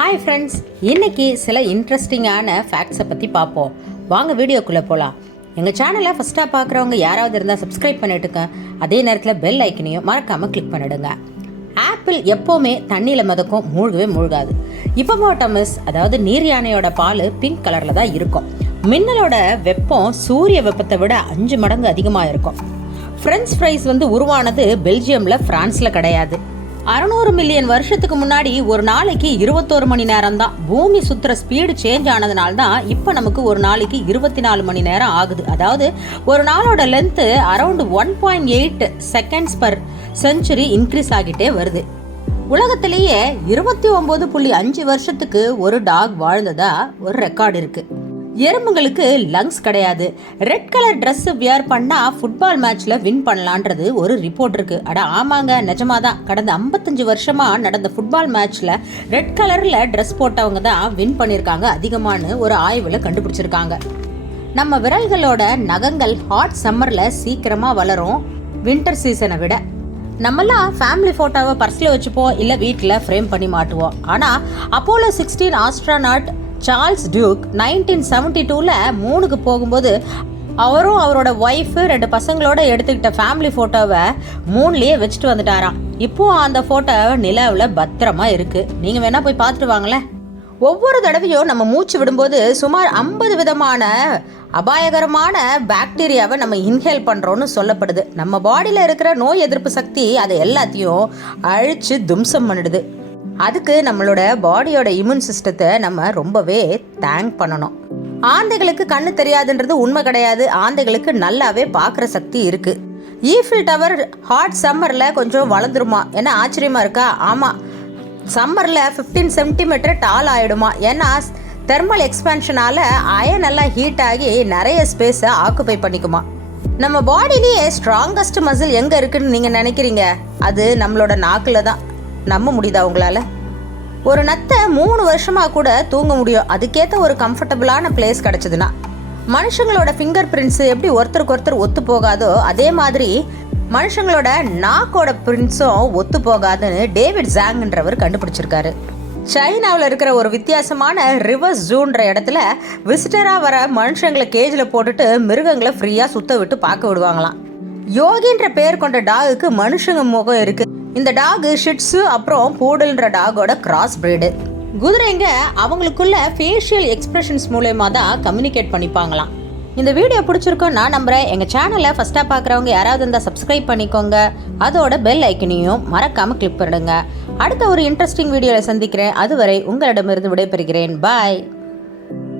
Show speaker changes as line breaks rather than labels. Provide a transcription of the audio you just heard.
Hi friends இன்னைக்கு சில இன்ட்ரெஸ்டிங்கான ஃபேக்ட்ஸை பற்றி பார்ப்போம். வாங்க வீடியோக்குள்ளே போகலாம் எங்கள் சேனலை ஃபஸ்ட்டாக பார்க்குறவங்க யாராவது இருந்தால் சப்ஸ்கிரைப் பண்ணிட்டுங்க. அதே நேரத்தில் பெல் ஐக்கனையும் மறக்காமல் கிளிக் பண்ணிடுங்க. ஆப்பிள் எப்போவுமே தண்ணியில் மிதக்கும் மூழ்கவே மூழ்காது. இப்போமோட்டமஸ் அதாவது நீர் யானையோட பால் பிங்க் கலரில் தான் இருக்கும். மின்னலோட வெப்பம் சூரிய வெப்பத்தை விட அஞ்சு மடங்கு அதிகமாக இருக்கும். ஃப்ரெஞ்ச் ஃப்ரைஸ் வந்து உருவானது பெல்ஜியமில் ஃப்ரான்ஸில் கிடையாது. அறநூறு மில்லியன் வருஷத்துக்கு முன்னாடி ஒரு நாளைக்கு இருபத்தோரு மணி நேரம் தான் பூமி சுத்துற ஸ்பீடு சேஞ்ச் ஆனதுனால தான் இப்போ நமக்கு ஒரு நாளைக்கு இருபத்தி நாலு மணி நேரம் ஆகுது. அதாவது ஒரு நாளோட length around one point eight seconds per century increase ஆகிட்டே வருது. உலகத்திலேயே இருபத்தி ஒம்பது புள்ளி அஞ்சு வருஷத்துக்கு ஒரு டாக் வாழ்ந்ததா ஒரு ரெக்கார்டு இருக்குது எறும்புங்களுக்கு லங்ஸ் கிடையாது. ரெட் கலர் ட்ரெஸ் வியர் பண்ணால் ஃபுட்பால் மேட்ச்சில் வின் பண்ணலான்றது ஒரு ரிப்போர்ட் இருக்கு. அட ஆமாங்க நிஜமாக தான் கடந்த ஐம்பத்தஞ்சு வருஷமாக நடந்த ஃபுட்பால் மேட்ச்சில் ரெட் கலரில் ட்ரெஸ் போட்டவங்க தான் வின் பண்ணியிருக்காங்க அதிகமானு ஒரு ஆய்வில் கண்டுபிடிச்சிருக்காங்க. நம்ம விரல்களோட நகங்கள் ஹாட் சம்மரில் சீக்கிரமாக வளரும் வின்டர் சீசனை விட. நம்மெல்லாம் ஃபேமிலி ஃபோட்டோவை பர்ஸில் வச்சுப்போம் இல்லை வீட்டில் ஃப்ரேம் பண்ணி மாட்டுவோம். ஆனால் Apollo sixteen astronaut Charles Duke nineteen seventy டூவில் மூணுக்கு போகும்போது அவரும் அவரோட ஒய்ஃபு ரெண்டு பசங்களோட எடுத்துக்கிட்ட ஃபேமிலி ஃபோட்டோவை மூணுலேயே வச்சுட்டு வந்துட்டாராம். இப்போ அந்த ஃபோட்டோ நிலவில் பத்திரமா இருக்குது நீங்கள் வேணால் போய் பார்த்துட்டு வாங்களேன். ஒவ்வொரு தடவையும் நம்ம மூச்சு விடும்போது சுமார் ஐம்பது விதமான அபாயகரமான பாக்டீரியாவை நம்ம இன்ஹேல் பண்ணுறோன்னு சொல்லப்படுது. நம்ம பாடியில் இருக்கிற நோய் எதிர்ப்பு சக்தி அதை எல்லாத்தையும் அழித்து தும்சம் பண்ணிடுது அதுக்கு நம்மளோட பாடியோட இம்யூன் சிஸ்டத்தை நம்ம ரொம்பவே தேங்க் பண்ணணும். ஆந்தைகளுக்கு கண்ணு தெரியாதுன்றது உண்மை கிடையாது. ஆந்தைகளுக்கு நல்லாவே பார்க்குற சக்தி இருக்கு. ஈஃபில் டவர் ஹாட் சம்மரில் கொஞ்சம் வளர்ந்துருமா? ஏன்னா ஆச்சரியமா இருக்கா? ஆமாம் சம்மரில் ஃபிஃப்டீன் சென்டிமீட்டர் டால் ஆகிடுமா ஏன்னா தெர்மல் எக்ஸ்பேன்ஷனால் அயன் எல்லாம் ஹீட் ஆகி நிறைய ஸ்பேஸை ஆக்குபை பண்ணிக்குமா? நம்ம பாடியிலேயே ஸ்ட்ராங்கஸ்ட் மசில் எங்கே இருக்குன்னு நீங்கள் நினைக்கிறீங்க? அது நம்மளோட நாக்கில் தான். நம்ப முடியுதா உங்களால்? ஒரு நத்தை மூணு வருஷமாக கூட தூங்க முடியும். அதுக்கேற்ற ஒரு கம்ஃபர்டபுளான பிளேஸ் கிடச்சிதுன்னா. மனுஷங்களோட ஃபிங்கர் பிரிண்ட்ஸு எப்படி ஒருத்தருக்கு ஒருத்தர் ஒத்து போகாதோ அதே மாதிரி மனுஷங்களோட நாக்கோட பிரிண்ட்ஸும் ஒத்து போகாதுன்னு டேவிட் ஜாங்ன்றவர் கண்டுபிடிச்சிருக்காரு. சைனாவில் இருக்கிற ஒரு வித்தியாசமான ரிவர்ஸ் ஜூன்ற இடத்துல விசிட்டராக வர மனுஷங்களை கேஜில் போட்டுட்டு மிருகங்களை ஃப்ரீயாக சுத்த விட்டு பார்க்க விடுவாங்களாம். யோகின்ற பெயர் கொண்ட டாகுக்கு மனுஷங்க முகம் இருக்குது இந்த டாகு ஷிட்ஸு அப்புறம் பூடல்ன்ற டாகோட கிராஸ் பிரீடு குதிரைங்க அவங்களுக்குள்ள ஃபேஷியல் எக்ஸ்பிரஷன்ஸ் மூலயமா தான் கம்யூனிகேட் பண்ணிப்பாங்களாம். இந்த வீடியோ பிடிச்சிருக்கோம் நான் நம்புறேன் எங்கள் சேனலை ஃபஸ்ட்டாக பார்க்குறவங்க யாராவது இருந்தால் சப்ஸ்கிரைப் பண்ணிக்கோங்க. அதோட பெல் ஐக்கனையும் மறக்காமல் கிளிக் பண்ணிடுங்க. அடுத்த ஒரு இன்ட்ரெஸ்டிங் வீடியோவில் சந்திக்கிறேன். அதுவரை உங்களிடமிருந்து விடைபெறுகிறேன். பாய்